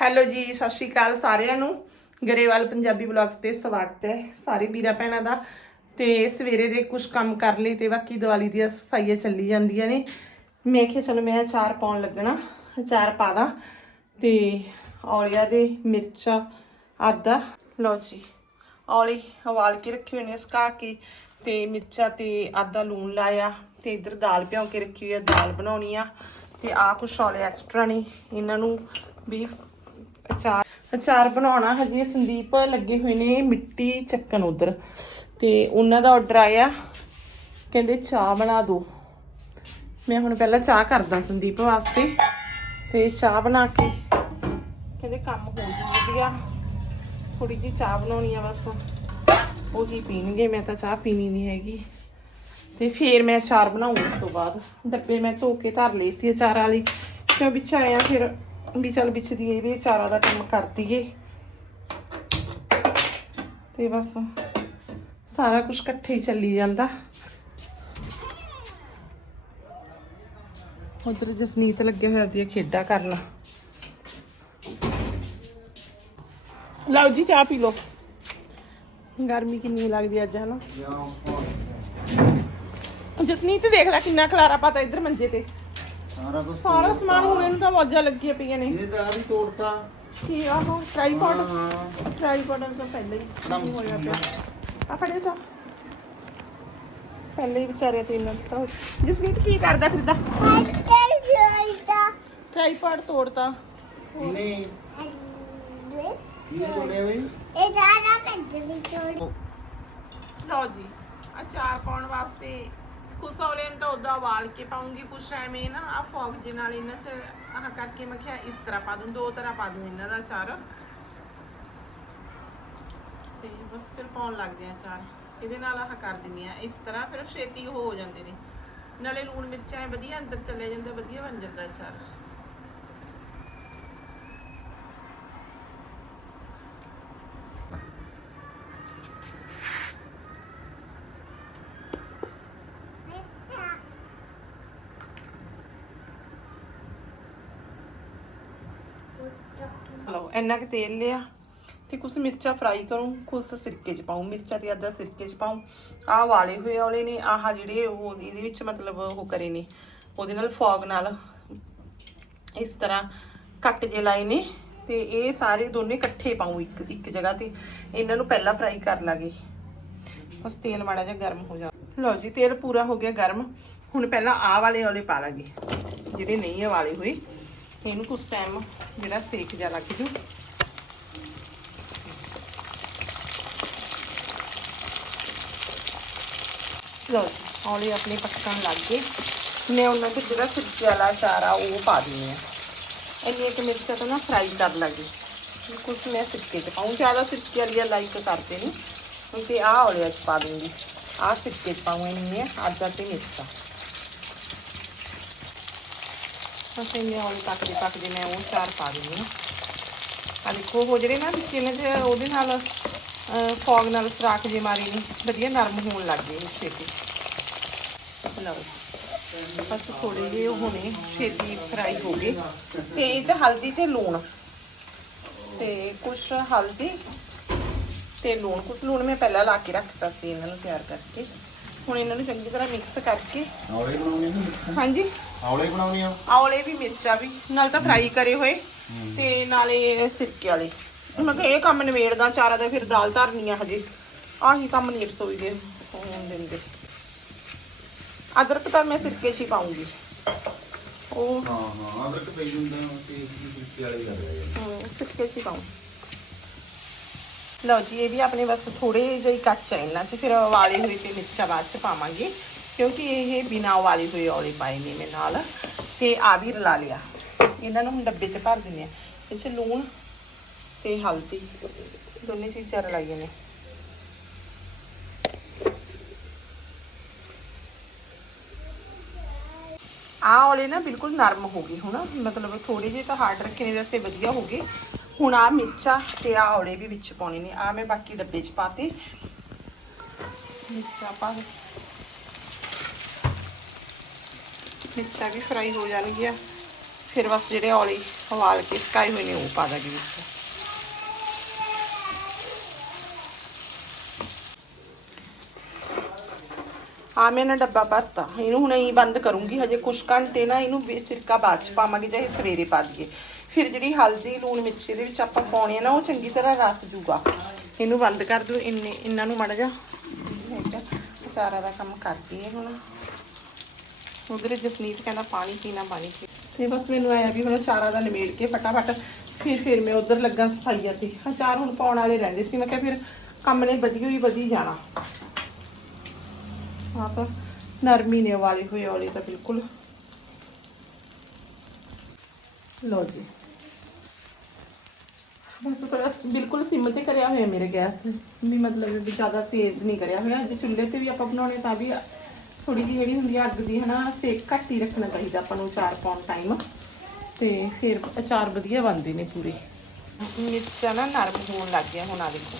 Hello ਜੀ, ਸਤਿ ਸ਼੍ਰੀ ਅਕਾਲ ਸਾਰਿਆਂ ਨੂੰ। ਗਰੇਵਾਲ ਪੰਜਾਬੀ ਬਲੌਗਸ ਤੇ ਸਵਾਗਤ ਹੈ ਸਾਰੇ ਵੀਰਾਂ ਭੈਣਾਂ ਦਾ। ਤੇ ਸਵੇਰੇ ਦੇ ਕੁਝ ਕੰਮ ਕਰ ਲਈ ਤੇ ਬਾਕੀ ਦੀਵਾਲੀ ਦੀਆਂ ਸਫਾਈਆਂ ਚੱਲੀ ਜਾਂਦੀਆਂ ਨੇ। ਮੈਂ ਕਿਹਾ ਚਲੋ ਮੈਂ ਅਚਾਰ ਪਾਉਣ ਲੱਗਣਾ, ਅਚਾਰ ਪਾ ਦਾਂ। ਤੇ ਔਲਿਆ ਦੇ ਮਿਰਚਾਂ ਆਦਾ ਲਓ ਜੀ, ਔਲੀ ਉਬਾਲ ਕੇ ਰੱਖੇ ਹੋਏ ਨੇ, ਸੁਕਾ ਕੇ। ਤੇ ਮਿਰਚਾਂ ਤੇ ਆਦਾ ਲੂਣ ਲਾਇਆ ਤੇ ਇਧਰ ਦਾਲ ਭਿਉਂ ਕੇ ਰੱਖੀ ਹੋਈ ਆ, ਦਾਲ ਬਣਾਉਣੀ ਆ। ਤੇ ਆ ਕੁਛ ਔਲੇ ਐਕਸਟਰਾ ਨੇ, ਇਹਨਾਂ ਨੂੰ ਵੀ ਅਚਾਰ ਅਚਾਰ ਬਣਾਉਣਾ ਹਜੇ ਸੰਦੀਪ ਲੱਗੇ ਹੋਏ ਨੇ ਮਿੱਟੀ ਚੱਕਣ ਉਧਰ ਤੇ ਉਹਨਾਂ ਦਾ ਆਰਡਰ ਆਇਆ। ਕਹਿੰਦੇ ਚਾਹ ਬਣਾ ਦਿਓ ਮੈਂ ਹੁਣ ਪਹਿਲਾਂ ਚਾਹ ਕਰਦਾ ਸੰਦੀਪ ਵਾਸਤੇ ਤੇ ਚਾਹ ਬਣਾ ਕੇ ਕਹਿੰਦੇ ਕੰਮ ਹੋ ਜੂ ਵਧੀਆ। ਥੋੜੀ ਜਿਹੀ ਚਾਹ ਬਣਾਉਣੀ ਆ ਬਸ। ਉਹੀ ਪੀਣਗੇ, ਮੈਂ ਤਾਂ ਚਾਹ ਪੀਣੀ ਨਹੀਂ ਹੈਗੀ। ਤੇ ਫਿਰ ਮੈਂ ਅਚਾਰ ਬਣਾਉਂਗੀ ਉਸ ਤੋਂ ਬਾਅਦ। ਡੱਬੇ ਮੈਂ ਧੋ ਕੇ ਧਰ ਲਏ ਸੀ ਅਚਾਰ ਵਾਲੀ। ਕਿਉਂ ਵਿੱਚ ਆਇਆ ਫਿਰ ਵੀ ਚੱਲ ਵਿੱਚ ਦੀ ਇਹ ਵੀ ਅਚਾਰਾਂ ਦਾ ਕੰਮ ਕਰ ਦਈਏ ਤੇ ਬਸ ਸਾਰਾ ਕੁਝ ਇਕੱਠੇ ਹੀ ਚੱਲੀ ਜਾਂਦਾ। ਉਧਰ ਜਸਨੀਤ ਲੱਗੇ ਹੋਇਆ ਦੀ ਖੇਡਾਂ ਕਰਨਾ। ਲਓ ਜੀ ਚਾਹ ਪੀ ਲਓ। ਗਰਮੀ ਕਿੰਨੀ ਲੱਗਦੀ ਅੱਜ ਹਨਾ? ਜਸਨੀਤ ਦੇਖ ਲੈ ਕਿੰਨਾ ਖਲਾਰਾ ਪਤਾ ਇੱਧਰ ਮੰਜੇ ਤੇ। ਸਾਰਾ ਕੁਝ ਸਾਰਾ ਸਮਾਨ ਹੁਣ ਇਹਨੂੰ ਤਾਂ ਮੌਜਾਂ ਲੱਗੀਆਂ ਪਈਆਂ ਨੇ। ਇਹ ਤਾਂ ਆ ਵੀ ਤੋੜਤਾ। ਕੀ ਆਹੋ ਟ੍ਰਾਈਪੋਡ ਹਾਂ। ਟ੍ਰਾਈਪੋਡ ਤਾਂ ਪਹਿਲੇ ਹੀ ਹੋਇਆ ਪਿਆ। ਆ ਫੜਿਓ ਚਾ ਪਹਿਲੇ ਹੀ ਵਿਚਾਰੇ ਤੇ ਦਿੱਤਾ ਹੋਇਆ। ਜਸਨੀਤ ਕੀ ਕਰਦਾ ਫਿਰਦਾ? ਟ੍ਰਾਈਪੋਡ ਤੋੜਤਾ। ਇਹਨੇ ਇਹ ਤੋੜਿਆ ਬਈ? ਲਓ ਜੀ ਅਚਾਰ ਪਾਉਣ ਵਾਸਤੇ ਕੁਛ ਔਲੇ ਤਾਂ ਉਦਾਂ ਉਬਾਲ ਕੇ ਪਾਉਂਗੀ ਕੁਛ ਐਵੇਂ ਨਾ ਆ ਫੌਗ ਦੇ ਨਾਲ ਇਹਨਾਂ 'ਚ ਆਹ ਕਰਕੇ ਮੈਂ ਕਿਹਾ ਇਸ ਤਰ੍ਹਾਂ ਪਾ ਦੂੰ, ਦੋ ਤਰ੍ਹਾਂ ਪਾ ਦੂੰ ਇਹਨਾਂ ਦਾ ਚਾਰ ਤੇ ਬਸ ਫਿਰ ਪਾਉਣ ਲੱਗਦੇ ਆ ਚਾਰ ਇਹਦੇ ਨਾਲ ਆਹ ਕਰ ਦਿੰਨੀ ਆ। ਇਸ ਤਰ੍ਹਾਂ ਫਿਰ ਛੇਤੀ ਹੋ ਜਾਂਦੇ ਨੇ। ਨਾਲੇ ਲੂਣ ਮਿਰਚਾਂ ਐਂ ਵਧੀਆ ਅੰਦਰ ਚਲੇ ਜਾਂਦਾ, ਵਧੀਆ ਬਣ ਜਾਂਦਾ ਚਾਰ ਲਓ ਇੰਨਾ ਕਿ ਤੇਲ ਲਿਆ ਤੇ ਕੁਛ ਮਿਰਚਾਂ ਫਰਾਈ ਕਰੂੰ, ਕੁਛ ਸਿਰਕੇ ਚ ਪਾਉਂ ਮਿਰਚਾਂ ਤੇ ਅੱਧਾ ਸਿਰਕੇ ਚ ਪਾਉਂ ਆਹ ਵਾਲੇ ਹੋਏ ਔਲੇ ਨੇ, ਆਹ ਜਿਹੜੇ ਉਹ ਇਹਦੇ ਵਿੱਚ ਮਤਲਬ ਉਹ ਕਰੇ ਨੇ, ਉਹਦੇ ਨਾਲ ਫੌਗ ਨਾਲ ਇਸ ਤਰ੍ਹਾਂ ਕੱਟ ਜੇ ਲਾਏ ਨੇ ਤੇ ਇਹ ਸਾਰੇ ਦੋਨੇ ਇਕੱਠੇ ਪਾਉਂ ਇੱਕ ਇੱਕ ਜਗ੍ਹਾ ਤੇ। ਇਹਨਾਂ ਨੂੰ ਪਹਿਲਾਂ ਫਰਾਈ ਕਰ ਲਾਂਗੇ। ਬਸ ਤੇਲ ਮਾੜਾ ਜਿਹਾ ਗਰਮ ਹੋ ਜਾ। ਲਓ ਜੀ, ਤੇਲ ਪੂਰਾ ਹੋ ਗਿਆ ਗਰਮ। ਹੁਣ ਪਹਿਲਾਂ ਆਹ ਵਾਲੇ ਔਲੇ ਪਾ ਲਾਂਗੇ। ਜਿਹੜੇ ਨਹੀਂ ਇਹ ਵਾਲੇ ਹੋਏ, ਇਹਨੂੰ ਕੁਝ ਟਾਈਮ ਜਿਹੜਾ ਸੇਕ ਜਾ ਲੱਗ ਜੂ। ਲਓ ਜੀ ਔਲੇ ਆਪਣੇ ਪੱਕਣ ਲੱਗ ਗਏ। ਮੈਂ ਉਹਨਾਂ ਤੇ ਜਿਹੜਾ ਸਿਰਕੇ ਵਾਲਾ ਅਚਾਰ ਆ, ਉਹ ਪਾ ਦਿੰਦੀ ਆ ਇੰਨੀਆਂ ਕਿ ਮਿਰਚਾਂ ਤਾਂ ਨਾ ਫਰਾਈ ਕਰ ਲਾਂਗੇ ਕੁਝ ਮੈਂ ਸਿਰਕੇ ਚ ਪਾਉਂ ਜ਼ਿਆਦਾ ਸਿਰਕੇ ਵਾਲੀ ਲਾਈਕ ਕਰਦੇ ਨਹੀਂ ਤੇ ਆਹ ਔਲੇ ਚ ਪਾ ਦੂੰਗੀ ਆਹ ਸਿਰਕੇ ਚ ਪਾਉਂ ਇੰਨੀਆਂ ਆਦਾ ਤੇ ਮਿਰਚਾਂ ਬਸ ਇੰਨੇ ਔਲੇ ਪੱਕਦੇ ਪੱਕਦੇ ਮੈਂ ਉਹ ਚਾਰ ਪਾ ਦਿੰਦੀ ਹਾਂ। ਆ ਦੇਖੋ, ਹੋ ਜਿਹੜੇ ਨਾ ਵਿੱਚ ਇਹਨਾਂ ਦੇ, ਉਹਦੇ ਨਾਲ ਫੌਗ ਨਾਲ ਸਰਾਖ ਜੇ ਮਾਰੀ ਨੇ ਵਧੀਆ ਨਰਮ ਹੋਣ ਲੱਗ ਗਏ ਛੇਤੀ। ਲਓ ਬਸ ਥੋੜੇ ਜਿਹੇ ਹੋਣੇ ਛੇਤੀ ਫਰਾਈ ਹੋ ਗਏ ਤੇ ਇਹ ਚ ਹਲਦੀ ਤੇ ਲੂਣ। ਤੇ ਕੁਛ ਹਲਦੀ ਤੇ ਲੂਣ। ਕੁਛ ਲੂਣ ਮੈਂ ਪਹਿਲਾਂ ਲਾ ਕੇ ਰੱਖਤਾ ਸੀ ਇਹਨਾਂ ਨੂੰ ਤਿਆਰ ਕਰਕੇ। ਹੁਣ ਇਹਨਾਂ ਨੂੰ ਚੰਗੀ ਤਰ੍ਹਾਂ ਮਿਕਸ ਕਰਕੇ। ਔਲੇ ਬਣਾਉਣੀ ਆ ਹਾਂਜੀ। ਔਲੇ ਬਣਾਉਣੀ ਆ? ਔਲੇ ਵੀ ਮਿਰਚਾਂ ਵੀ। ਨਾਲ ਤਾਂ ਫਰਾਈ ਕਰੇ ਹੋਏ। ਤੇ ਨਾਲੇ ਸਿਰਕੇ ਵਾਲੇ। ਮੈਂ ਕਿਹਾ ਇਹ ਕੰਮ ਨਿਬੇੜਦਾ ਚਾਰਾ ਦਾ ਫਿਰ ਦਾਲ ਧਰਨੀ ਆ ਹਜੇ। ਆਹੀ ਕੰਮ ਨਹੀਂ ਰਸੋਈ ਦੇ ਹੋਣ ਦਿੰਦੇ। ਅਦਰਕ ਤਾਂ ਮੈਂ ਸਿਰਕੇ 'ਚ ਹੀ ਪਾਉਂਗੀ। ਉਹ ਹਾਂ ਹਾਂ ਅਦਰਕ ਪਈ ਹੁੰਦਾ ਤੇ ਪਿੱਛੇ ਵਾਲੀ ਕਰ ਰਿਹਾ ਹਮ, ਸਿਰਕੇ 'ਚ ਹੀ ਪਾਉਂ। ਲਓ ਜੀ ਇਹ ਵੀ ਆਪਣੇ ਬਸ ਥੋੜੇ ਜਿਹੇ ਕੱਚ ਆ ਇਹਨਾਂ 'ਚ ਫਿਰ ਵਾਲੇ ਹੋਏ ਤੇ ਮਿਰਚਾਂ ਬਾਅਦ 'ਚ ਪਾਵਾਂਗੇ। ਕਿਉਂਕਿ ਇਹ ਬਿਨਾ ਵਾਲੇ ਹੋਏ ਔਲੇ ਪਾਏ ਨੇ ਮੈਂ ਨਾਲ। ਤੇ ਆ ਵੀ ਰਲਾ ਲਿਆ। ਇਹਨਾਂ ਨੂੰ ਹੁਣ ਡੱਬੇ 'ਚ ਭਰ ਦਿੰਦੇ ਆ। ਇਹ 'ਚ ਲੂਣ ਤੇ ਹਲਦੀ, ਦੋਨੇ ਚੀਜ਼ਾਂ ਰਲਾਈਆਂ ਨੇ। ਆਹ ਵਾਲੇ ਨਾ ਬਿਲਕੁਲ ਨਰਮ ਹੋ ਗਏ ਹੁਣ, ਮਤਲਬ ਥੋੜੇ ਜਿਹੇ ਤਾਂ ਹਾਰਡ ਰੱਖੇ ਨੇ, ਵੈਸੇ ਵਧੀਆ ਹੋ ਗਏ। ਹੁਣ ਆ ਮਿਰਚਾਂ ਤੇ ਆ ਔਲੇ ਵੀ ਵਿੱਚ ਪਾਉਣੇ ਨੇ ਆ ਮੈਂ ਬਾਕੀ ਡੱਬੇ 'ਚ ਪਾਤੇ। ਮਿਰਚਾਂ ਪਾ ਮਿਰਚਾਂ ਵੀ ਫਰਾਈ ਹੋ ਜਾਣਗੀਆਂ। ਫਿਰ ਬਸ ਜਿਹੜੇ ਔਲੇ ਹਵਾਲ ਕੇ ਸਕਾਈ ਹੋਏ ਨੇ, ਉਹ ਪਾ ਦਾਂਗੇ ਵਿੱਚ। ਆ ਮੈਂ ਨਾ ਡੱਬਾ ਭਰਤਾ। ਇਹਨੂੰ ਹੁਣ ਇਹੀ ਬੰਦ ਕਰੂੰਗੀ, ਹਜੇ ਕੁਛ ਘੰਟੇ ਨਾ ਇਹਨੂੰ ਸਿਰਕਾ ਬਾਅਦ ਚ ਪਾਵਾਂਗੇ ਚਾਹੇ ਸਵੇਰੇ ਪਾ ਦਈਏ। ਫਿਰ ਜਿਹੜੀ ਹਲਦੀ, ਲੂਣ ਮਿਰਚ ਇਹਦੇ ਵਿੱਚ ਆਪਾਂ ਪਾਉਣੀ ਆ ਨਾ, ਉਹ ਚੰਗੀ ਤਰ੍ਹਾਂ ਰਸ ਜੂਗਾ। ਇਹਨੂੰ ਬੰਦ ਕਰ ਦਿਓ, ਇੰਨੇ ਇਹਨਾਂ ਨੂੰ ਮੜ ਜਾ ਸਾਰਾ ਦਾ ਕੰਮ ਕਰਦੀ ਹੈ ਹੁਣ ਉਧਰ ਜਸਨੀਤ ਕਹਿੰਦਾ ਪਾਣੀ ਪੀਣਾ ਪਾਣੀ ਪੀ। ਤੇ ਬਸ ਮੈਨੂੰ ਆਇਆ ਵੀ ਹੁਣ ਅਚਾਰਾਂ ਦਾ ਨਿਮੇੜ ਕੇ ਫਟਾਫਟ ਫਿਰ ਫਿਰ ਮੈਂ ਉਧਰ ਲੱਗਾ ਸਫਾਈਆਂ ਤੇ। ਅਚਾਰ ਹੁਣ ਪਾਉਣ ਵਾਲੇ ਰਹਿੰਦੇ ਸੀ, ਮੈਂ ਕਿਹਾ ਫਿਰ ਕੰਮ ਨੇ ਵਧੀ ਹੋਈ ਵਧੀ ਜਾਣਾ। ਆਪ ਨਰਮੀ ਨੇ ਵਾਲੇ ਹੋਏ ਔਲੇ ਤਾਂ ਬਿਲਕੁਲ। ਲੋ ਜੀ। ਬਸ ਥੋੜਾ ਬਿਲਕੁਲ ਸਿਮ ਤੇ ਕਰਿਆ ਹੋਇਆ ਮੇਰੇ ਗੈਸ ਵੀ ਮਤਲਬ ਵੀ ਜ਼ਿਆਦਾ ਤੇਜ਼ ਨਹੀਂ ਕਰਿਆ ਹੋਇਆ। ਜੇ ਚੁੱਲ੍ਹੇ ਤੇ ਵੀ ਆਪਾਂ ਬਣਾਉਣੇ ਤਾਂ ਵੀ ਥੋੜੀ ਜਿਹੀ ਜਿਹੜੀ ਹੁੰਦੀ ਆ ਅੱਗ ਦੀ, ਹਨਾ, ਸੇਕ ਘੱਟ ਹੀ ਰੱਖਣਾ ਚਾਹੀਦਾ ਆਪਾਂ ਨੂੰ ਅਚਾਰ ਪਾਉਣ ਟਾਈਮ ਤੇ ਫਿਰ ਅਚਾਰ ਵਧੀਆ ਬਣਦੇ ਨੇ ਪੂਰੇ। ਮਿਰਚਾਂ ਨਾ ਨਰਮ ਹੋਣ ਲੱਗ ਗਿਆ ਹੁਣ ਆ ਦੇਖੋ।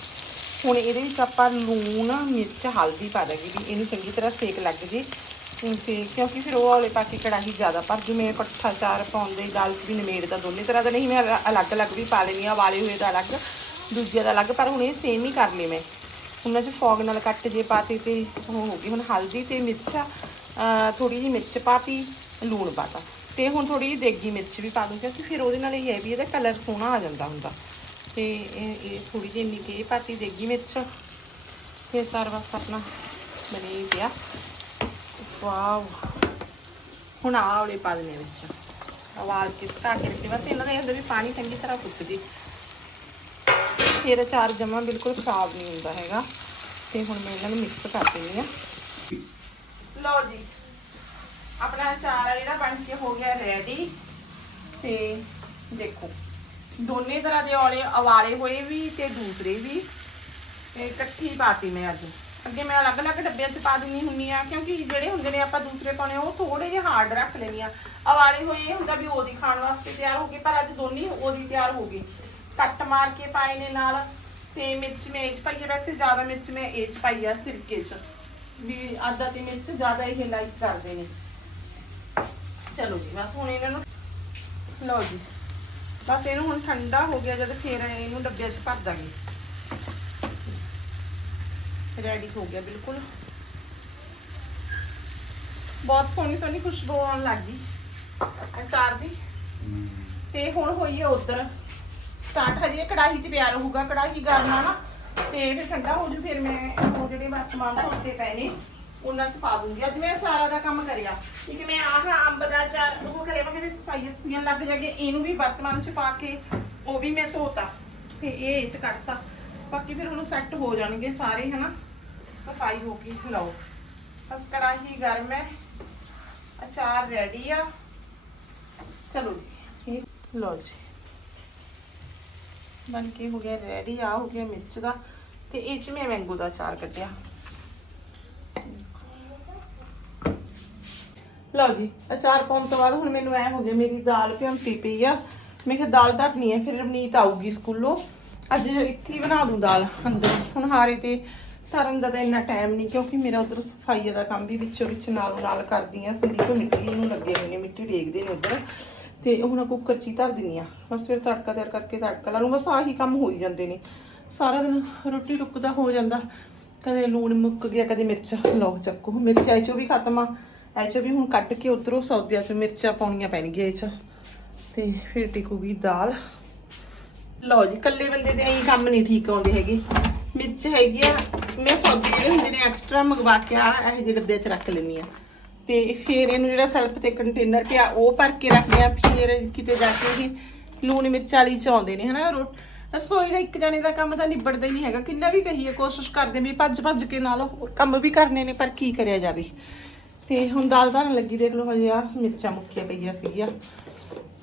ਹੁਣ ਇਹਦੇ ਵਿੱਚ ਆਪਾਂ ਲੂਣ, ਮਿਰਚ, ਹਲਦੀ ਪਾ ਦਾਂਗੇ ਵੀ ਇਹਨੂੰ ਚੰਗੀ ਤਰ੍ਹਾਂ ਸੇਕ ਲੱਗ ਜੇ। ਤੇ ਕਿਉਂਕਿ ਫਿਰ ਉਹ ਵਾਲੇ ਪਾ ਕੇ ਕੜਾਹੀ ਜ਼ਿਆਦਾ ਭਰ ਜੂ ਮੈਂ ਇਕੱਠਾ ਚਾਰ ਪਾਉਂਦੇ ਦਾਲ ਵੀ ਨਮੇੜ ਦਾ ਦੋਨੇ ਤਰ੍ਹਾਂ ਦਾ ਨਹੀਂ, ਮੈਂ ਅਲੱਗ-ਅਲੱਗ ਵੀ ਪਾ ਲੈਣੀ ਆ ਵਾਲੇ ਹੋਏ ਦਾ ਅਲੱਗ ਦੂਜੇ ਦਾ ਅਲੱਗ, ਪਰ ਹੁਣ ਇਹ ਸੇਮ ਹੀ ਕਰ ਲਈ ਮੈਂ। ਉਹਨਾਂ 'ਚ ਫੌਗ ਨਾਲ ਕੱਟ ਜੇ ਪਾਤੀ ਤੇ ਉਹ ਹੋ ਗਈ। ਹੁਣ ਹਲਦੀ ਤੇ ਮਿਰਚ ਥੋੜੀ ਜਿਹੀ ਮਿਰਚ ਪਾਤੀ, ਲੂਣ ਪਾਤਾ। ਤੇ ਹੁਣ ਥੋੜੀ ਜਿਹੀ ਦੇਗੀ ਮਿਰਚ ਵੀ ਪਾ ਦੂੰ ਕਿਉਂਕਿ ਫਿਰ ਉਹਦੇ ਨਾਲ ਇਹ ਹੈ ਵੀ ਇਹਦਾ ਕਲਰ ਸੋਹਣਾ ਆ ਜਾਂਦਾ ਹੁੰਦਾ। ਤੇ ਇਹ ਇਹ ਥੋੜੀ ਜਿਹੀ ਇੰਨੀ ਕੇ ਪਾਤੀ ਦੇਗੀ ਮਿਰਚ। ਤੇ ਚਾਰ ਬਸ ਆਪਣਾ ਬਣੇ ਹੀ ਹੁਣ ਆਹ ਵਾਲੇ ਪਾ ਦੇਣੇ ਵਿੱਚ। ਉਬਾਲ ਕੇ ਸੁਕਾ ਕੇ ਰੱਖੇ ਬਸ ਇਹਨਾਂ ਦਾ ਅੰਦਰ ਵੀ ਪਾਣੀ ਚੰਗੀ ਤਰ੍ਹਾਂ ਸੁੱਕ ਜੇ। ਫਿਰ ਅਚਾਰ ਜਮਾ ਬਿਲਕੁਲ ਖਰਾਬ ਨਹੀਂ ਹੁੰਦਾ ਹੈਗਾ। ਤੇ ਹੁਣ ਮੈਂ ਇਹਨਾਂ ਨੂੰ ਮਿਕਸ ਕਰ ਦਿੰਦੀ ਆ ਲਓ ਜੀ। ਆਪਣਾ ਅਚਾਰ ਆ ਜਿਹੜਾ ਬਣ ਕੇ ਹੋ ਗਿਆ ਰੈਡੀ ਤੇ ਦੇਖੋ। ਦੋਨੇ ਤਰ੍ਹਾਂ ਦੇ ਔਲੇ ਅਵਾਰੇ ਹੋਏ ਵੀ ਤੇ ਦੂਸਰੇ ਵੀ। ਇਹ ਇਕੱਠੀ ਪਾਤੀ ਮੈਂ ਅੱਜ। ਅੱਗੇ ਮੈਂ ਅਲੱਗ-ਅਲੱਗ ਡੱਬਿਆਂ 'ਚ ਪਾ ਦਿੰਨੀ ਹੁੰਨੀ ਆ ਕਿਉਂਕਿ ਜਿਹੜੇ ਹੁੰਦੇ ਨੇ ਆਪਾਂ ਦੂਸਰੇ ਪਾਉਣੇ, ਉਹ ਥੋੜੇ ਜਿਹੇ ਹਾਰਡ ਰੱਖ ਲੈਣੀ ਆ ਅਵਾਰੇ ਹੋਏ, ਇਹ ਹੁੰਦਾ ਵੀ ਉਹਦੀ ਖਾਣ ਵਾਸਤੇ ਤਿਆਰ ਹੋ ਗਏ, ਪਰ ਅੱਜ ਦੋਨੇ ਉਹਦੀ ਤਿਆਰ ਹੋ ਗਏ। ਕੱਟ ਮਾਰ ਕੇ ਪਾਏ ਨੇ ਨਾਲ, ਤੇ ਮਿਰਚ ਮੈਂ ਇਹ 'ਚ ਪਾਈ ਹੈ। ਵੈਸੇ ਜ਼ਿਆਦਾ ਮਿਰਚ ਮੈਂ ਇਹ 'ਚ ਪਾਈ ਆ, ਸਿਰਕੇ 'ਚ। ਵੀ ਆਦਾ ਤੇ ਮਿਰਚ, ਜ਼ਿਆਦਾ ਇਹ ਲਾਈਕ ਕਰਦੇ ਨੇ। ਚਲੋ ਜੀ, ਬਸ ਹੁਣ ਇਹਨਾਂ ਨੂੰ ਲਓ ਜੀ। ਬਸ ਇਹਨੂੰ ਹੁਣ ਠੰਡਾ ਹੋ ਗਿਆ ਜਦ ਫੇਰ ਇਹਨੂੰ ਡੱਬਿਆਂ 'ਚ ਭਰ ਦਾਂਗੇ। ਰੈਡੀ ਹੋ ਗਿਆ ਬਿਲਕੁਲ। ਬਹੁਤ ਸੋਹਣੀ ਸੋਹਣੀ ਖੁਸ਼ਬੂ ਆਉਣ ਲੱਗ ਗਈ। ਅਚਾਰ ਦੀ। ਤੇ ਹੁਣ ਹੋਈ ਹੈ ਉਧਰ। ਸਟਾਰਟ ਹਜੇ ਕੜਾਹੀ 'ਚ ਪਿਆ ਰਹੂਗਾ। ਕੜਾਹੀ ਗਰਮ ਆ ਨਾ, ਤੇ ਫਿਰ ਠੰਡਾ ਹੋ ਜੂ, ਫਿਰ ਮੈਂ ਉਹ ਜਿਹੜੇ ਵਰਤਮਾਨ ਧੋਤੇ ਪਏ ਨੇ ਉਹਨਾਂ 'ਚ ਪਾ ਦੂੰਗੀ। ਅੱਜ ਮੈਂ ਅਚਾਰਾਂ ਦਾ ਕੰਮ ਕਰਿਆ। ਕਿ ਮੈਂ ਆਹ ਅੰਬ ਦਾ ਚਾਰ ਉਹ ਕਰਿਆ, ਮੈਂ ਕਿਹਾ ਸਫਾਈਆਂ ਸਫਾਈਆਂ ਲੱਗ ਜਾਗੇ ਇਹਨੂੰ ਵੀ ਵਰਤਮਾਨ 'ਚ ਪਾ ਕੇ ਉਹ ਵੀ ਮੈਂ ਧੋਤਾ ਤੇ ਇਹ ਇਹ 'ਚ ਕੱਟਤਾ। ਬਾਕੀ ਫਿਰ ਉਹਨੂੰ ਸੈੱਟ ਹੋ ਜਾਣਗੇ ਸਾਰੇ, ਹਨਾ? ਸਫ਼ਾਈ ਹੋ ਗਈ, ਲਓ। ਬਸ ਕੜਾਹੀ, ਗਰਮ ਹੈ। ਅਚਾਰ ਰੈਡੀ ਆ। ਚਲੋ ਜੀ। ਇਹ ਲਓ ਜੀ। ਬਣ ਕੇ ਹੋ ਗਿਆ ਰੈਡੀ ਆ ਹੋ ਗਿਆ ਮਿਰਚ ਦਾ। ਤੇ ਇਹ ਚ ਮੈਂ ਮੈਂਗੋ ਦਾ ਅਚਾਰ ਕੱਢਿਆ। ਲਓ ਜੀ ਅਚਾਰ ਪਾਉਣ ਤੋਂ ਬਾਅਦ ਹੁਣ ਮੈਨੂੰ ਐ ਹੋ ਗਿਆ, ਮੇਰੀ ਦਾਲ ਭਿਉਂਤੀ ਪਈ ਆ। ਮੈਂ ਕਿਹਾ ਦਾਲ ਧਰਨੀ ਹੈ ਫਿਰ ਰਵਨੀਤ ਆਊਗੀ ਸਕੂਲੋਂ। ਅੱਜ ਇੱਥੇ ਹੀ ਬਣਾ ਦੂੰ ਦਾਲ ਅੰਦਰ। ਹੁਣ ਹਾਰੇ ਤੇ ਧਰਨ ਦਾ ਤਾਂ ਇੰਨਾ ਟਾਈਮ ਨਹੀਂ ਕਿਉਂਕਿ ਮੇਰਾ ਉਧਰ ਸਫ਼ਾਈ ਦਾ ਕੰਮ ਵੀ ਵਿੱਚੋਂ ਵਿੱਚ ਨਾਲ ਨਾਲ ਕਰਦੀ ਆ ਸੰਦੀਪ ਮਿੱਟੀ ਨੂੰ ਲੱਗੇ ਹੋਏ ਨੇ, ਮਿੱਟੀ ਡੇਗਦੇ ਨੇ ਉਧਰ। ਤੇ ਹੁਣ ਕੁੱਕਰ 'ਚ ਹੀ ਧਰ ਦਿੰਨੀ ਆ। ਬਸ ਫਿਰ ਤੜਕਾ ਤਿਆਰ ਕਰਕੇ ਤੜਕਾ ਲਾ ਲੂੰ ਬਸ ਆਹੀ ਕੰਮ ਹੋਈ ਜਾਂਦੇ ਨੇ। ਸਾਰਾ ਦਿਨ ਰੋਟੀ ਰੁਕਦਾ ਹੋ ਜਾਂਦਾ। ਕਦੇ ਲੂਣ ਮੁੱਕ ਗਿਆ, ਕਦੇ ਮਿਰਚ। ਲਓ ਚੱਕੋ, ਮਿਰਚ ਐ ਚੋਂ ਵੀ ਖਤਮ ਆ। ਇਹ 'ਚ ਵੀ ਹੁਣ ਕੱਟ ਕੇ ਉਧਰੋਂ ਸੌਦਿਆਂ ਚੋਂ ਮਿਰਚਾਂ ਪਾਉਣੀਆਂ ਪੈਣਗੀਆਂ ਇਹ ਚ। ਤੇ ਫਿਰ ਟਿਕੂਗੀ ਦਾਲ। ਲਓ ਜੀ, ਇਕੱਲੇ ਬੰਦੇ ਦੇ ਐਂ ਕੰਮ ਨਹੀਂ ਠੀਕ ਆਉਂਦੇ ਹੈਗੇ। ਮਿਰਚ ਹੈਗੀ ਆ, ਮੈਂ ਸੌਦੇ ਜਿਹੜੇ ਹੁੰਦੇ ਨੇ ਐਕਸਟਰਾ ਮੰਗਵਾ ਕੇ ਆ, ਇਹ ਜਿਹੇ ਡੱਬੇ 'ਚ ਰੱਖ ਲੈਂਦੀ ਆ। ਤੇ ਫਿਰ ਇਹਨੂੰ ਜਿਹੜਾ ਸੈਲਫ ਤੇ ਕੰਟੇਨਰ ਪਿਆ, ਉਹ ਭਰ ਕੇ ਰੱਖਦੇ ਆ। ਫਿਰ ਕਿਤੇ ਜਾ ਕੇ ਇਹ ਲੂਣ ਮਿਰਚ ਵਾਲੀ ਚ ਆਉਂਦੇ ਨੇ, ਹਨਾ ਰੋ- ਰਸੋਈ ਦਾ ਇੱਕ ਜਣੇ ਦਾ ਕੰਮ ਤਾਂ ਨਿਬੜਦਾ ਹੀ ਨਹੀਂ ਹੈਗਾ। ਕਿੰਨਾ ਵੀ ਕਹੀਏ, ਕੋਸ਼ਿਸ਼ ਕਰਦੇ ਵੀ ਭੱਜ ਭੱਜ ਕੇ ਨਾਲ ਕੰਮ ਵੀ ਕਰਨੇ ਨੇ, ਪਰ ਕੀ ਕਰਿਆ ਜਾਵੇ। ਤੇ ਹੁਣ ਦਾਲ ਧਰਨ ਲੱਗੀ, ਦੇਖ ਲਓ ਹਜੇ ਆ ਮਿਰਚਾਂ ਮੁੱਕੀਆਂ ਪਈਆਂ ਸੀਗੀਆਂ।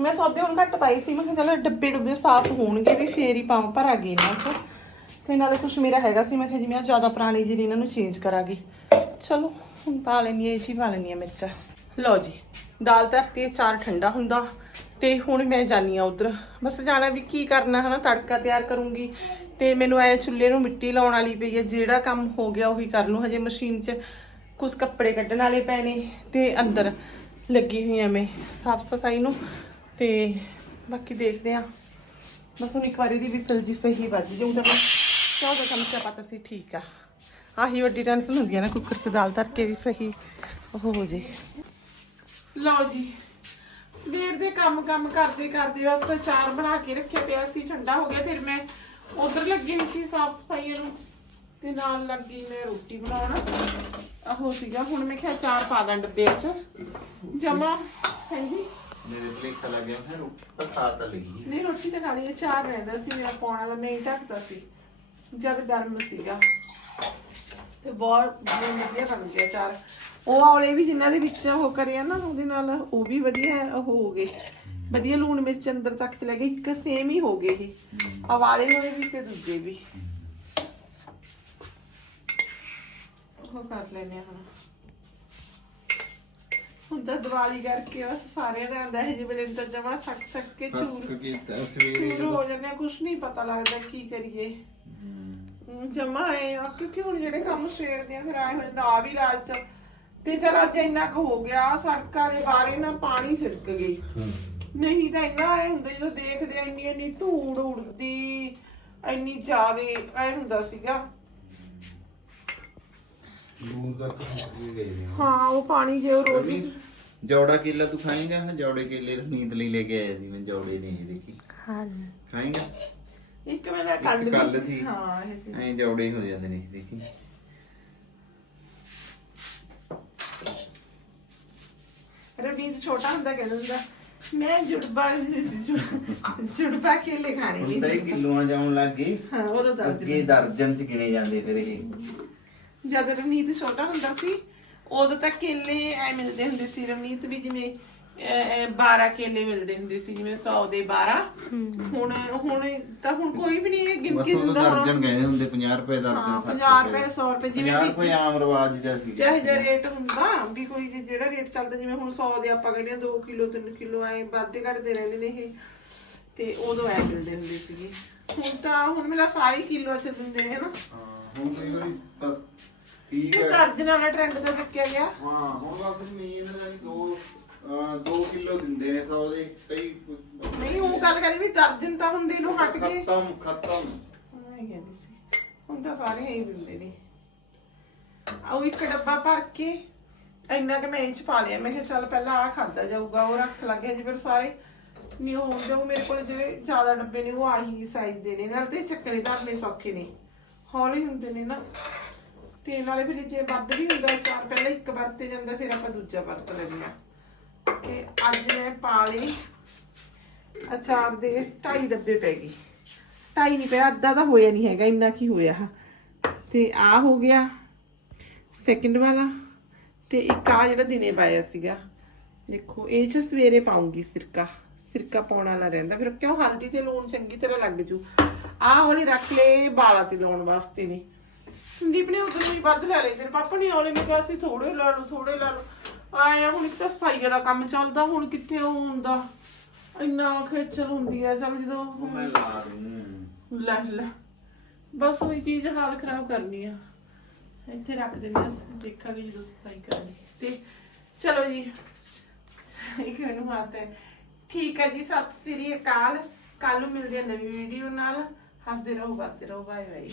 ਮੈਂ ਸੌਦੇ ਹੁਣ ਘੱਟ ਪਾਈ ਸੀ, ਮੈਂ ਕਿਹਾ ਚਲੋ ਡੱਬੇ ਡੁੱਬੇ ਸਾਫ਼ ਹੋਣਗੇ ਵੀ ਫੇਰ ਹੀ ਪਾਵਾਂ ਭਰਾ ਗਏ ਇਹਨਾਂ ਚ। ਤੇ ਨਾਲੇ ਕੁਛ ਮੇਰਾ ਹੈਗਾ ਸੀ, ਮੈਂ ਕਿਹਾ ਜਿਵੇਂ ਆਹ ਜ਼ਿਆਦਾ ਪੁਰਾਣੀ ਜਿਹੀ ਇਹਨਾਂ ਨੂੰ ਚੇਂਜ ਕਰਾਂਗੀ। ਚਲੋ, ਹੁਣ ਪਾ ਲੈਣੀ ਹੈ ਜੀ ਪਾ ਲੈਣੀ ਹੈ ਮਿਰਚਾਂ। ਲਓ ਜੀ, ਦਾਲ ਧਰਤੀ ਚਾਰ ਠੰਡਾ ਹੁੰਦਾ, ਤੇ ਹੁਣ ਮੈਂ ਜਾਨੀ ਆ ਉਧਰ। ਬਸ ਜਾਣਾ ਵੀ ਕੀ ਕਰਨਾ, ਹਨਾ, ਤੜਕਾ ਤਿਆਰ ਕਰੂੰਗੀ। ਤੇ ਮੈਨੂੰ ਐ ਚੁੱਲ੍ਹੇ ਨੂੰ ਮਿੱਟੀ ਲਾਉਣ ਵਾਲੀ ਪਈ ਹੈ, ਜਿਹੜਾ ਕੰਮ ਹੋ ਗਿਆ ਉਹੀ ਕਰ ਲੂੰ। ਹਜੇ ਮਸ਼ੀਨ 'ਚ ਕੁਝ ਕੱਪੜੇ ਕੱਢਣ ਵਾਲੇ ਪਏ ਨੇ ਤੇ ਅੰਦਰ ਲੱਗੀ ਹੋਈ ਐ ਮੈਂ ਸਾਫ਼ ਸਫ਼ਾਈ ਨੂੰ ਤੇ ਬਾਕੀ ਦੇਖਦੇ ਆ ਬਸ ਹੁਣ ਇੱਕ ਵਾਰੀ ਦੀ ਵਿਸਲ ਜੀ ਸਹੀ ਵੱਜ ਜਾਊ ਤਾਂ ਮੈਂ ਚੌਦਾ ਚਮਚਾ ਪਤਾ ਸੀ ਠੀਕ ਆ। ਆਹੀ ਵੱਡੀ ਟੈਨਸ਼ਨ ਹੁੰਦੀ ਆ ਨਾ ਕੁੱਕਰ 'ਚ ਦਾਲ ਧਰ ਕੇ ਵੀ ਸਹੀ ਉਹ ਹੋ ਜੇ। ਲਓ ਜੀ, ਸਵੇਰ ਦੇ ਕੰਮ ਕੰਮ ਕਰਦੇ ਕਰਦੇ ਬਸ ਅਚਾਰ ਬਣਾ ਕੇ ਰੱਖਿਆ ਪਿਆ ਸੀ, ਠੰਡਾ ਹੋ ਗਿਆ, ਫਿਰ ਮੈਂ ਉਧਰ ਲੱਗੀ ਹੋਈ ਸੀ ਸਾਫ਼ ਸਫ਼ਾਈ ਨੂੰ ਤੇ ਨਾਲ ਲੱਗੀ ਮੈਂ ਰੋਟੀ ਬਣਾਉਣ। ਆਹੋ ਸੀਗਾ ਹੁਣ ਮੈਂ ਕਿਹਾ ਅਚਾਰ ਪਾ ਦਾਂ ਡੱਬੇ 'ਚ ਜਮਾ ਹਾਂਜੀ? ਮੇਰੇ ਭਲੇਖਾ ਲੱਗ ਗਿਆ ਹੈ ਪਰ ਖਾ ਤਾਂ ਲਈ। ਨਹੀਂ ਰੋਟੀ ਤਾਂ ਖਾਣੀ ਅਚਾਰ ਰਹਿੰਦਾ ਸੀ ਮੇਰਾ ਪਾਉਣ ਵਾਲਾ ਨਹੀਂ ਢੱਕਦਾ ਸੀ। ਜਦ ਗਰਮ ਸੀਗਾ। ਤੇ ਬਹੁਤ ਵਧੀਆ ਬਣ ਗਿਆ ਅਚਾਰ ਉਹ ਔਲੇ ਵੀ ਜਿਨ੍ਹਾਂ ਦੇ ਵਿੱਚ ਉਹ ਕਰਿਆ ਨਾ ਉਹਦੇ ਨਾਲ ਉਹ ਵੀ ਵਧੀਆ ਉਹ ਹੋ ਗਏ। ਵਧੀਆ ਲੂਣ ਮਿਰਚ ਅੰਦਰ ਤੱਕ ਚਲੇ ਗਏ ਇੱਕ ਸੇਮ ਹੀ ਹੋ ਗਏ ਇਹ ਆਵਾਲੇ ਵਾਲੇ ਵੀ ਤੇ ਦੂਜੇ ਵੀ। ਉਹ ਕਰ ਲੈਨੇ ਹੁਣ। ਹੁਣ ਤਾਂ ਦੀਵਾਲੀ ਕਰਕੇ ਬਸ ਸਾਰਿਆਂ ਦਾ ਆਂਦਾ ਹੈ ਜਿਵੇਂ ਦਿਨ ਤਾਂ ਜਮਾ ਥੱਕ ਥੱਕ ਕੇ ਚੂਰ ਚੂਰ ਹੋ ਜਾਂਦੇ ਕੁਝ ਨਹੀਂ ਪਤਾ ਲੱਗਦਾ ਕੀ ਕਰੀਏ। ਜਮਾ ਹੈ ਆ ਕਿਉਂਕਿ ਹੁਣ ਜਿਹੜੇ ਕੰਮ ਸਵੇਰ ਦੇ ਆ, ਫਿਰ ਆਏ ਹੋਏ ਨਾ ਵੀ ਲਾਲਚ। ਤੇ ਚਲ ਅੱਜ ਇੰਨਾ ਕੁ ਹੋ ਗਿਆ ਸੜਕਾਂ ਦੇ ਬਾਰੇ ਨਾ ਪਾਣੀ ਛਿੜਕ ਗਈ ਨਹੀਂ ਤਾਂ ਇੰਨਾ ਐ ਹੁੰਦਾ ਜਦੋਂ ਦੇਖਦੇ ਇੰਨੀ ਇੰਨੀ ਧੂੜ ਉੜਦੀ ਇੰਨੀ ਜ਼ਿਆਦੇ ਐ ਹੁੰਦਾ ਸੀਗਾ ਦੂਰ ਤੱਕ ਪਹੁੰਚ ਗਏ ਨੇ ਹਾਂ ਉਹ ਪਾਣੀ ਜੇ ਉਹ ਰੋਜ਼ ਜੌੜਾ ਕੇਲਾ ਤੂੰ ਖਾਏਂਗਾ? ਨਾ ਜੌੜੇ ਕੇਲੇ ਨੀਂਦ ਲਈ ਲੈ ਕੇ ਆਇਆ ਸੀ ਮੈਂ ਜੌੜੇ ਨਹੀਂ ਦੇਖੀ ਹਾਂ ਖਾਏਂਗਾ? ਇੱਕ ਮੇਰਾ ਕੱਲ ਕੱਲ੍ਹ ਸੀ। ਹਾਂ ਇਹ ਸੀ। ਐਂ ਜੌੜੇ ਹੋ ਜਾਂਦੇ ਨੇ ਦੇਖੀ ਰਵੀਂਦ ਛੋਟਾ ਹੁੰਦਾ ਕਹਿੰਦਾ ਹੁੰਦਾ ਮੈਂ ਜੁੜਬਾ ਜੁੜਬਾ ਕੇਲੇ ਖਾਣੇ ਹੁਣ ਨੇ। ਤਾਂ ਇਹ ਕਿਲੋਆਂ ਜਾਉਣ ਲੱਗ ਗਏ। ਹਾਂ ਦਰਦ ਅੱਗੇ ਦਰਜਨ ਚ ਗਿਣੇ ਜਾਂਦੇ ਫਿਰ ਇਹ। ਜਦ ਰਵਨੀਤ ਛੋਟਾ ਹੁੰਦਾ ਸੀ ਉਦੋਂ ਤਾਂ ਕੇਲੇ ਐ ਮਿਲਦੇ ਹੁੰਦੇ ਸੀ ਰਵਨੀਤ ਵੀ ਜਿਵੇਂ 12 ਕੇਲੇ ਮਿਲਦੇ ਹੁੰਦੇ ਸੀ ਜਿਵੇਂ 100 ਦੇ 12 ਹੁਣ ਹੁਣ ਤਾਂ ਹੁਣ ਕੋਈ ਵੀ ਨਹੀਂ ਇਹ ਗਿਣ ਬਸ ਕੇ ਉਹ ਦਿੰਦਾ ਦਰਜਨ ਹੁਣ। ਗਏ ਹੁੰਦੇ 50 ਰੁਪਏ ਦਰਜਨ ਹਾਂ 60 50 ਰੁਪਏ 100 ਰੁਪਏ ਜਿਵੇਂ 50 ਵੀ ਰੁਪਏ ਆਮ ਰਿਵਾਜ ਦਾ ਸੀ। ਚਾਹੇ ਜਿਹਾ ਰੇਟ ਹੁੰਦਾ ਵੀ ਕੋਈ ਜਿਹੜਾ ਰੇਟ ਚੱਲਦਾ ਜਿਵੇਂ ਹੁਣ 100 ਦੇ ਆਪਾਂ ਕਹਿੰਦੇ 2 ਕਿਲੋ 3 ਕਿਲੋ ਐ ਵੱਧਦੇ ਘਟਦੇ ਰਹਿੰਦੇ ਨੇ ਇਹ। ਤੇ ਉਦੋਂ ਐ ਮਿਲਦੇ ਹੁੰਦੇ ਸੀਗੇ। ਹੁਣ ਤਾਂ ਹੁਣ ਮੇਰਾ ਸਾਰੇ ਕਿਲੋ ਚ ਦਿੰਦੇ ਨੇ ਹਨਾ। ਹਾਂ ਹੁਣ ਕਈ ਵਾਰੀ ਇਹ ਹੈ। ਦਰਜਨ ਵਾਲਾ ਟ੍ਰੈਂਡ ਤਾਂ ਚੱਕਿਆ ਗਿਆ। ਹਾਂ ਹੁਣ ਬਸ ਜ਼ਮੀਨ ਦਾ ਦੋ 2 ਕਿਲੋ ਦਿੰਦੇ ਨੇ 100 ਦੇ ਕਈ ਕੁ- ਨਹੀਂ ਉਹ ਗੱਲ ਕਰੀ ਵੀ ਦਰਜਨ ਤਾਂ ਹੁੰਦੇ ਨੂੰ ਹਟ ਕੇ। ਖਤਮ ਖਤਮ। ਮੈਂ ਕਹਿੰਦੀ ਸੀ। ਹੁਣ ਤਾਂ ਸਾਰੇ ਹੀ ਦਿੰਦੇ ਨੇ। ਉਹ ਇੱਕ ਡੱਬਾ ਭਰ ਕੇ ਇੰਨਾ ਕਿ ਮੈਂ ਇੰਚ ਪਾ ਲਿਆ। ਮੈਂ ਕਿਹਾ ਚੱਲ ਪਹਿਲਾਂ ਆ ਖਾਦਾ ਜਾਊਗਾ ਉਹ ਰੱਖ ਲੱਗੇ ਜੀ ਫਿਰ ਸਾਰੇ। ਨਹੀਂ ਹੁੰਦੇ ਉਹ ਮੇਰੇ ਕੋਲ ਜਿਹੜੇ ਜ਼ਿਆਦਾ ਡੱਬੇ ਨੇ ਉਹ ਆਹੀ ਸਾਈਜ਼ ਦੇ ਨੇ। ਨਾਲ ਤੇ ਚੱਕਣੇ ਧਰਨੇ ਸੌਖੇ ਨੇ। ਹੌਲੀ ਹੁੰਦੇ ਨੇ ਨਾ। ਤੇ ਨਾਲੇ ਫਿਰ ਜੇ ਵੱਧ ਵੀ ਹੁੰਦਾ, ਚਾਰ ਪਹਿਲਾਂ ਇੱਕ ਵਰਤੇ ਜਾਂਦਾ, ਫਿਰ ਆਪਾਂ ਦੂਜਾ ਵਰਤ ਲੈਂਦੇ ਆ ਤੇ ਅੱਜ ਮੈਂ ਪਾ ਲਈ ਅਚਾਰ ਦੇ ਢਾਈ ਡੱਬੇ ਪੈ ਗਏ। ਢਾਈ ਨਹੀਂ ਪਿਆ, ਅੱਧਾ ਤਾਂ ਹੋਇਆ ਨਹੀਂ ਹੈਗਾ, ਇੰਨਾ ਕੀ ਹੋਇਆ ਤੇ ਆ ਹੋ ਗਿਆ ਸੈਕਿੰਡ ਵਾਲਾ ਤੇ ਇੱਕ ਆ ਜਿਹੜਾ ਦਿਨੇ ਪਾਇਆ ਸੀਗਾ। ਦੇਖੋ, ਇਹ ਚ ਸਵੇਰੇ ਪਾਉਂਗੀ ਸਿਰਕਾ। ਸਿਰਕਾ ਪਾਉਣ ਵਾਲਾ ਰਹਿੰਦਾ। ਫਿਰ ਕਿਉਂ, ਹਲਦੀ ਤੇ ਲੂਣ ਚੰਗੀ ਤਰ੍ਹਾਂ ਲੱਗ ਜੂ। ਆਹ ਵਾਲੀ ਰੱਖ ਲੈ ਬਾਲਾ ਤੇ ਲਾਉਣ ਵਾਸਤੇ ਨੇ। ਸੰਦੀਪ ਨੇ ਉਦੋਂ ਹੀ ਵੱਧ ਲੈ ਲਏ ਤੇਰੇ ਪਾਪਾ ਨੇ ਔਲੇ ਨੇ ਕਿਹਾ ਸੀ ਥੋੜੇ ਲਾ ਲਓ ਥੋੜੇ ਲਾ ਲਓ। ਆਇਆ ਹੁਣ ਇੱਕ ਤਾਂ ਸਫ਼ਾਈ ਦਾ ਕੰਮ ਚੱਲਦਾ ਹੁਣ ਕਿੱਥੇ ਉਹ ਹੁੰਦਾ? ਇੰਨਾ ਖੇਚਲ ਹੁੰਦੀ ਆ ਚੱਲ ਜਦੋਂ ਉਹ ਮੈਂ ਲਾ ਦੂੰ ਲੈ ਲੈ। ਬਸ ਉਹੀ ਚੀਜ਼ ਹਾਲ ਖਰਾਬ ਕਰਨੀ ਆ। ਇੱਥੇ ਰੱਖ ਦਿੰਦੇ ਆ ਦੇਖਾਂਗੇ ਜਦੋਂ ਸਫ਼ਾਈ ਕਰਾਂਗੇ। ਤੇ ਚਲੋ ਜੀ ਇੱਕ ਮੈਨੂੰ ਹੱਥ ਹੈ। ਠੀਕ ਹੈ ਜੀ ਸਤਿ ਸ੍ਰੀ ਅਕਾਲ। ਕੱਲ ਨੂੰ ਮਿਲਦੇ ਆ ਨਵੀਂ ਵੀਡੀਓ ਨਾਲ। ਹੱਸਦੇ ਰਹੋ ਬਸਦੇ ਰਹੋ। Bye bye